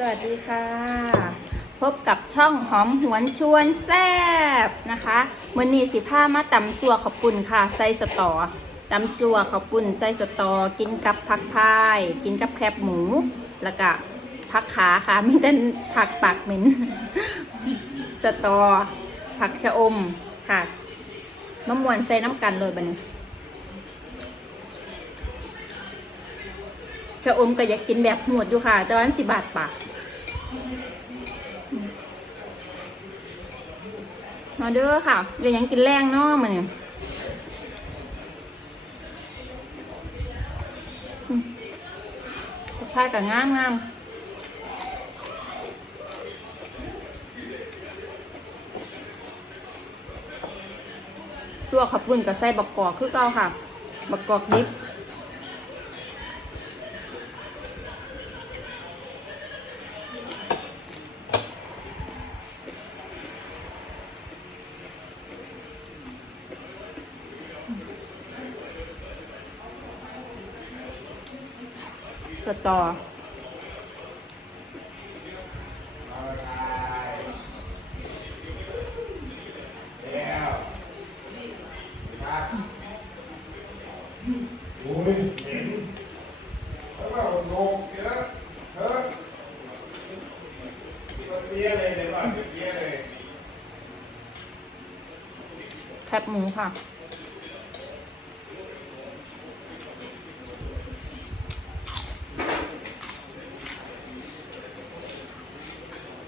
สวัสดีค่ะ พบกับช่องหอมหวนชวนแซบนะคะมือนี้สิผ้ามาตำสัวขอบปุ่นค่ะใส่สตอตำสัวขอบปุ่นใส่สตอกินกับผักพาย กินกับแคบหมู แล้วก็ผักขาค่ะไม่ได้ผักปากเหม็นสตอ ผักชะอมค่ะมะม่วนใส่น้ำกันเลยบัดน ชะอมก็อยากกินแบบหมวดอยู่ค่ะ แต่ว่าสิบาทปากมาเด้อค่ะเดี๋ยวยังกินแรงเนาะมันเนี่ยอืมพากับงามงามสั่วขับปุ่นกับไส้บักกอกคือเก่าค่ะ บักกอกดิบ ลยเดี๋ยวก่อนเดี๋ยวเปี้ยเลยแคบหมูค่ะ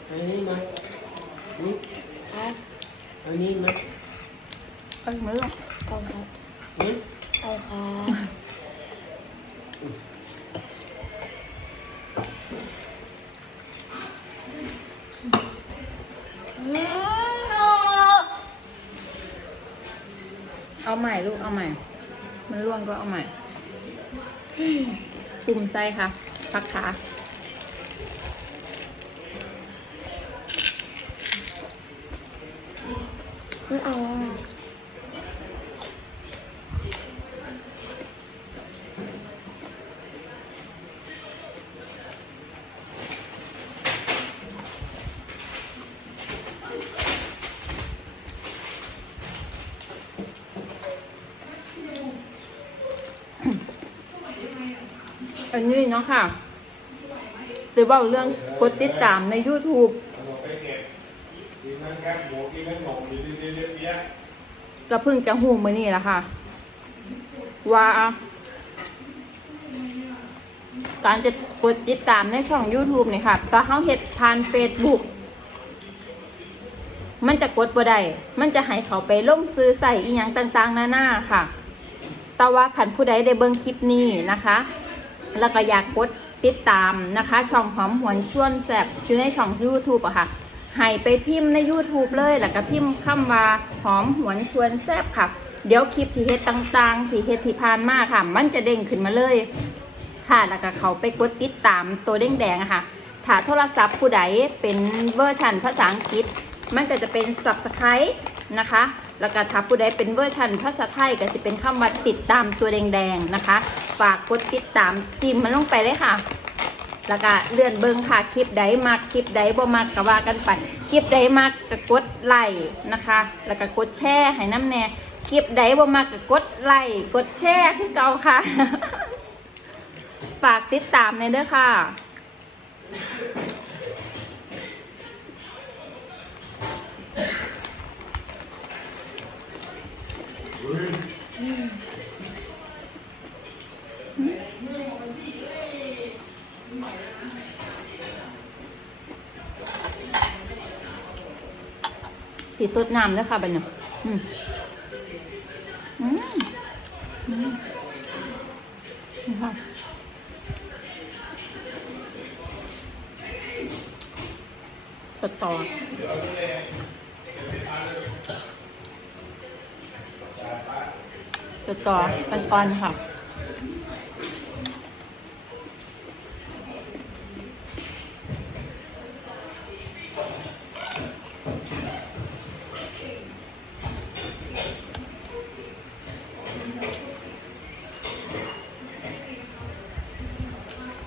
อันนี้มานี่อั นนี้มาเอ้ยมือเอาครับนี่เอาครับเอาใหม่ลูกเอาใหม่ มันร่วงก็เอาใหม่ปุ่มไส้ค่ะพักขา ไม่เอาอันนี้เนาะค่ะหรือว่าเรื่องกดติดตามใน YouTube เอาลงไปเก็บ กินทั้งแคบหมูกินทั้งหนมกินเรื่อยๆเปี้ยก็เพิ่งจะหูมือนี่แหละค่ะ ว่า การจะกดติดตามในช่อง YouTube เนี่ยค่ะตอนเขาเฮ็ดผ่าน Facebook มันจะกดบ่ได้มันจะให้เขาไปลงซื้อใส่อีหยังต่างๆหน้านาค่ะ แต่ว่าขันผู้ใดได้เบิ่งคลิปนี้นะคะ แล้วก็อยากกดติดตามนะคะ ช่องหอมหวนชวนแสบอยู่ในช่อง YouTube อะค่ะ ให้ไปพิมพ์ใน YouTube เลย แล้วก็พิมพ์คำว่าหอมหวนชวนแซ่บค่ะ เดี๋ยวคลิปที่เฮ็ดต่างๆ ที่เฮ็ดที่ผ่านมาค่ะ มันจะเด้งขึ้นมาเลย ค่ะ แล้วก็เขาไปกดติดตามตัวแดงๆค่ะ ถ้าโทรศัพท์ผู้ใดเป็นเวอร์ชันภาษาอังกฤษ มันก็จะเป็น subscribe นะคะ แล้วก็ถ้าผู้ใดเป็นเวอร์ชันภาษาไทยก็จะเป็นคำว่าติดตามตัวแดงๆนะคะ ฝากกดติดตามจิ้มมันลงไปเลยค่ะ แล้วก็เลื่อนเบิ้งค่ะคลิปใดมักคลิปใดบ่มักก็ว่ากันไปคลิปใดมักก็กดไลค์นะคะ แล้วก็กดแชร์ให้น้ำแน่คลิปใดบ่มักก็กดไลค์กดแชร์คือเก่าค่ะฝากติดตามในเด้อค่ะ สีตดน้ำด้วยค่ะบันเนี่ยอืมอืมอืมนี่ค่ะตดต่อตดต่อกันตอนค่ะ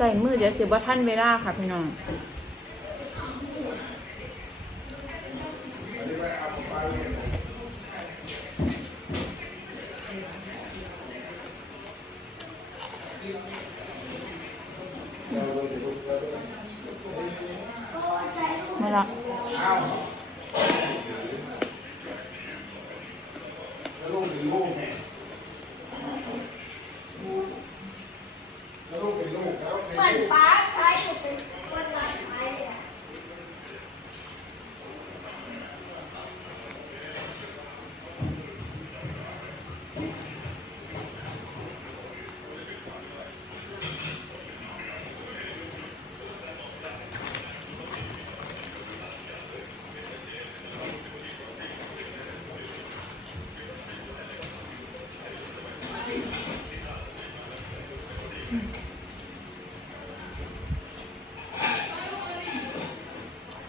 ใส่มือเดี๋ยวสิบ่ท่านเวลาค่ะพี่น้อง ไม่ละ เอาแล้วลูกเป็นลูกไงแล้วลูกเป็น ลูก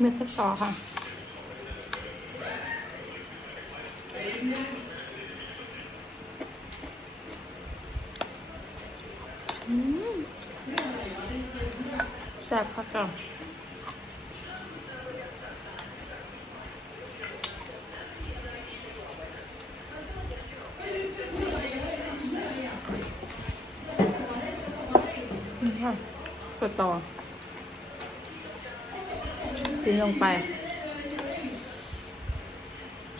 เมื่อสักต่อค่ะ กินลงไป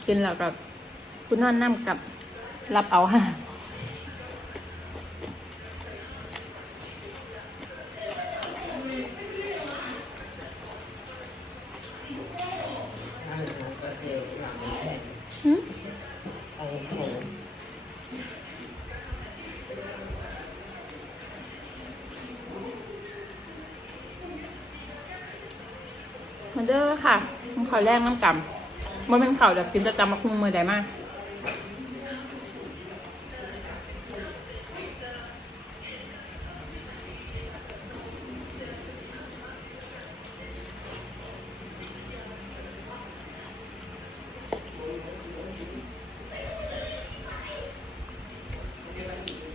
กินแล้วกับคุณนอนน้ำกับรับเอาค่ะ มันขอแรกน้ำกำมันเป็นข่าวเดี๋ยวกินจะจำมาคุงมือได้มาก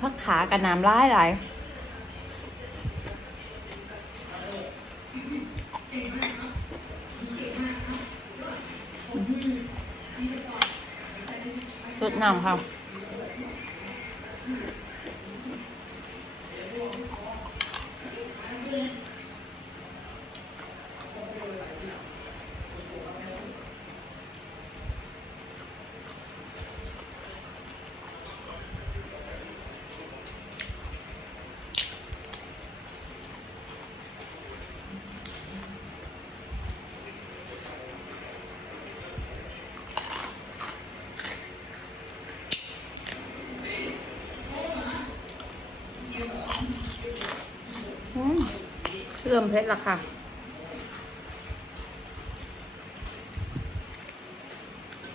พักขากับน้ำร้ายหลาย ดน้ำค่ะ อืม เริ่มเผ็ดละค่ะ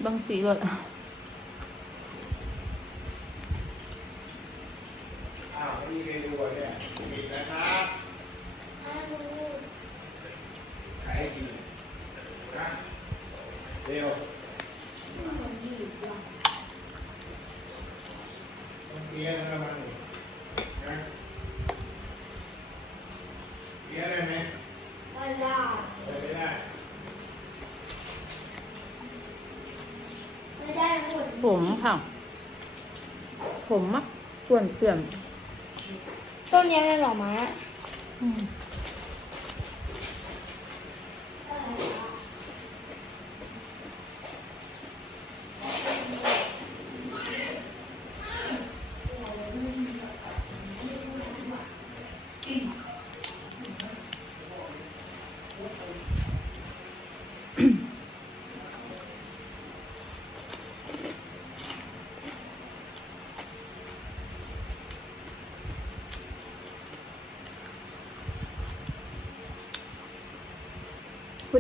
บางสีเลย อ้าวไม่มีใครดูอะเนี่ยปิดนะครับขายให้กินนะเร็วต้องเคลียร์นะมันนะเคลียร์ได้ไหม ไม่ได้ ไม่ได้ ไม่ได้หมด ผมค่ะ ผมมักส่วนเปลี่ยนต้นนี้เป็นหน่อไม้อื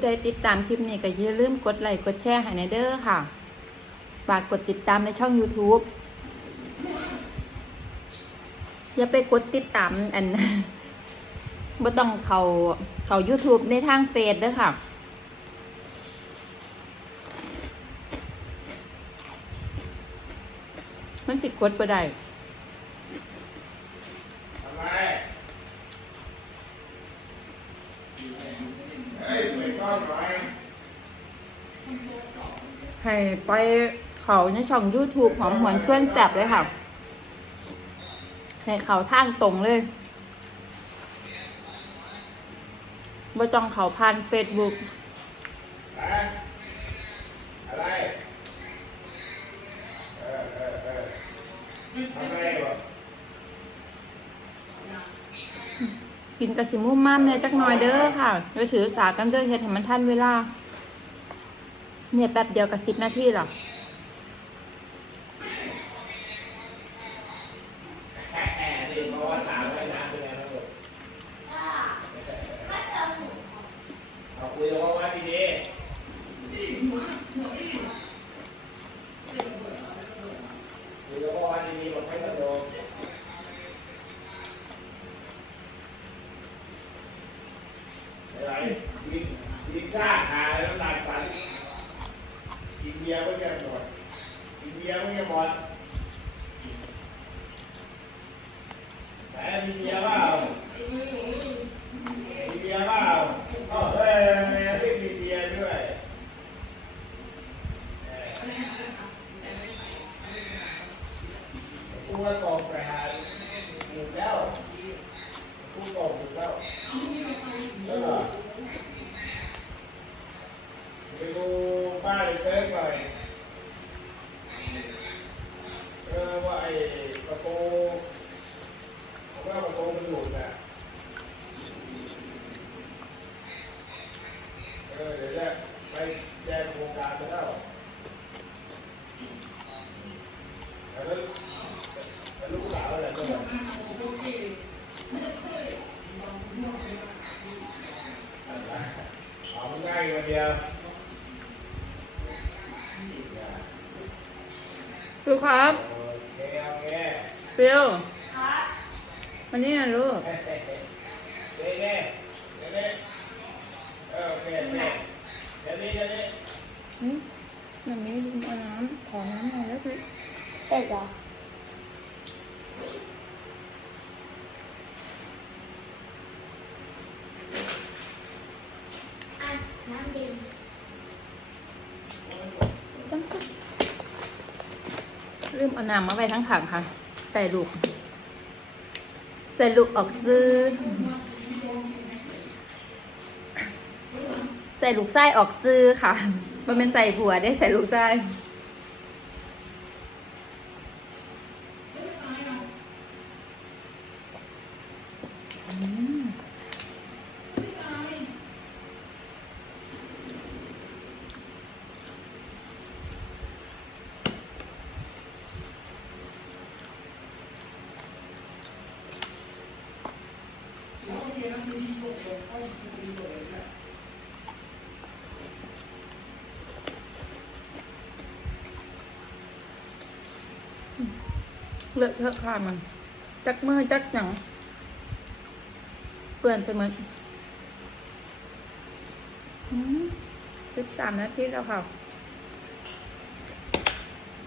ใดติดตามคลิปนี้ก็อย่าลืมกดไลค์กดแชร์ให้ในเด้อค่ะ ฝากกดติดตามในช่อง YouTube อย่าไปกดติดตามอันบ่ต้องเขาเขา YouTube ในทางเฟซเด้อค่ะมันสิกดบ่ได้ ทำไมเฮ้ยเปิดกล้องหน่อย ให้ ไปเขาในช่อง YouTube หอมหวนชวนแสบเลยค่ะ ให้เขาทางตรงเลยบ่ต้องเขาผ่านเฟซบุ๊กกินกระสิมุ่มม่ามเนี่ยจักหน่อยเด้อค่ะโดยถือสากันเด้อเฮ็ดให้มันทันเวลา เนี่ยแป๊บเดียวกับสิบนาทีหรอ แอะแอะดิเพราะว่าถามไว้นานเป็นไงบ้างลูกเอาคุยกับพ่อว่าดีๆคุยกับพ่อว่าดีๆบอกให้กระโดดอะไรกินกินข้าวหาแล้วน้ำตาลสันกินเบียร์ไม่แก่หมดกินเบียร์ไม่แก่หมด แต่มีเบียร์เปล่ามีเบียร์เปล่าอ๋อเฮ้ยไม่มีเบียร์ด้วยเออกูว่าตกไปหาหยุดแล้วกูตกหยุดแล้วเออไปดูบ้านเต้หน่อยเออว่าไอ้ประตู ผมว่าประตูมันหลุดน่ะเออเดี๋ยวจะไปแจ้งโครงการไปแล้วแล้วแล้วลูกสาวอะไรก็แบบ เอาง่ายวันเดียวคือครับโอเคโอเคเปรี้ยววันนี้นะลูกเด้เด้เด้เด้เออโอเคโอเคเดี๋ยวนี้เดี๋ยวนี้อืมแบบนี้ลืมเอาน้ำขอน้ำหน่อยแล้วพี่เป็ดเหรออะน้ำเย็น จังก็ ลืมเอาน้ำมาไว้ทั้งถังค่ะใส่ลูกใส่ลูกออกซื้อใส่ลูกไส้ออกซื้อค่ะ มันเป็นใส่ผัวได้ใส่ลูกไส้ เลอะเทอะค่ะมัน จักมือจักหนังเปื่อนไปหมดสิบสามนาทีแล้วค่ะ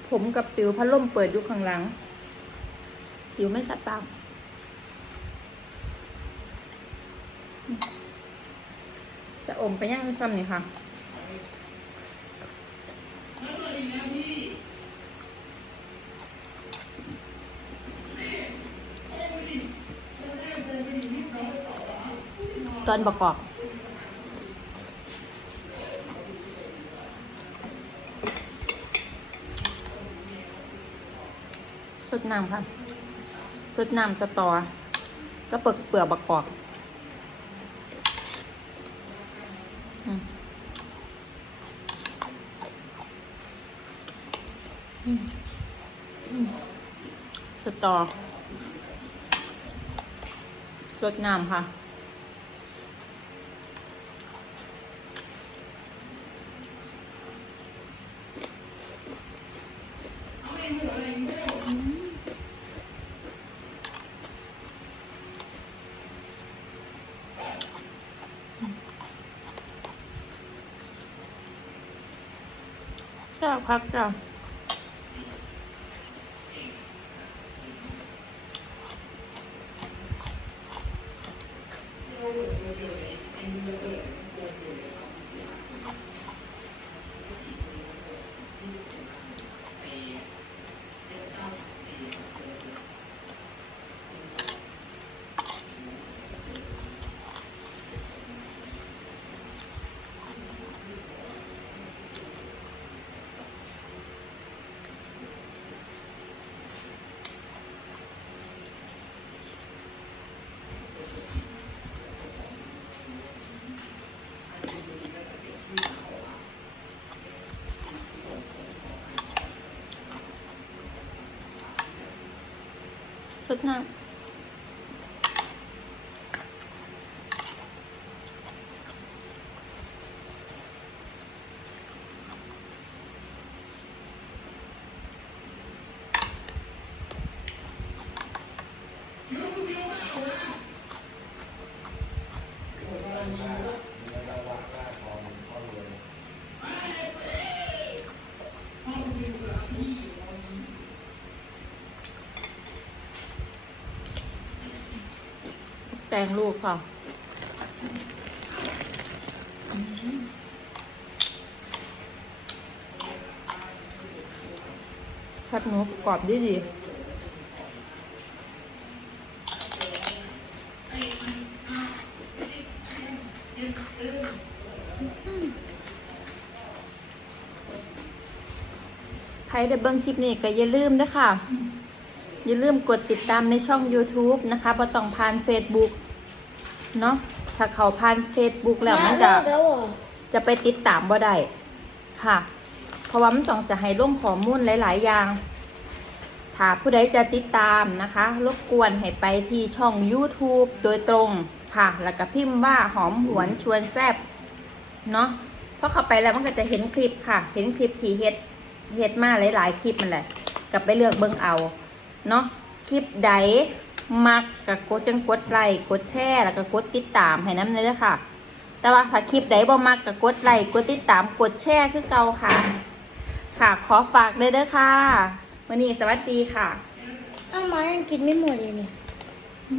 ผมกับปิวพัดลมเปิดอยู่ข้างหลังปิวไม่สัดปากจะอมไปย่างซ้ำนี่ค่ะ ตอนประกอบสดน้ำค่ะสดน้ำสตอก็เปิกเปลือกประกอบอืมอืมอืมสตอสดน้ำค่ะ ชอบพั สดน้ำ งลูกค่ะอืมผัดหมูกรอบดีดีใครได้เบิ่งคลิปนี้ก็อย่าลืมนะคะอย่าลืมกดติดตามในช่อง YouTube นะคะบ่ต้องผ่าน Facebook เนาะถ้าเขาผ่าน Facebook แล้วมันจะเลิกแล้วเหรอจะไปติดตามบ่ได้ค่ะ เพราะว่ามันต้องจะให้ลงข้อมูลหลาย ๆ อย่าง ถ้าผู้ใดจะติดตามนะคะ รบกวนให้ไปที่ช่อง YouTube โดยตรงค่ะ แล้วก็พิมพ์ว่าหอมหวนชวนแซบเนาะเพราะเข้าไปแล้วมันก็จะเห็นคลิปค่ะ เห็นคลิปที่เฮ็ดเฮ็ดมาหลาย ๆ คลิปมันแหละกลับไปเลือกเบิ่งเอาเนาะคลิปใด มักกับกดจังกดไลค์กดแชร์แล้วก็กดติดตามให้น้ำเลยเด้อค่ะ แต่ว่าถ้าคลิปใดบ่มักกับกดไลค์กดติดตามกดแชร์คือเก่าค่ะ ค่ะขอฝากเลยเด้อค่ะวันนี้สวัสดีค่ะอ้าวมายังกินไม่หมดเลยเนี่ย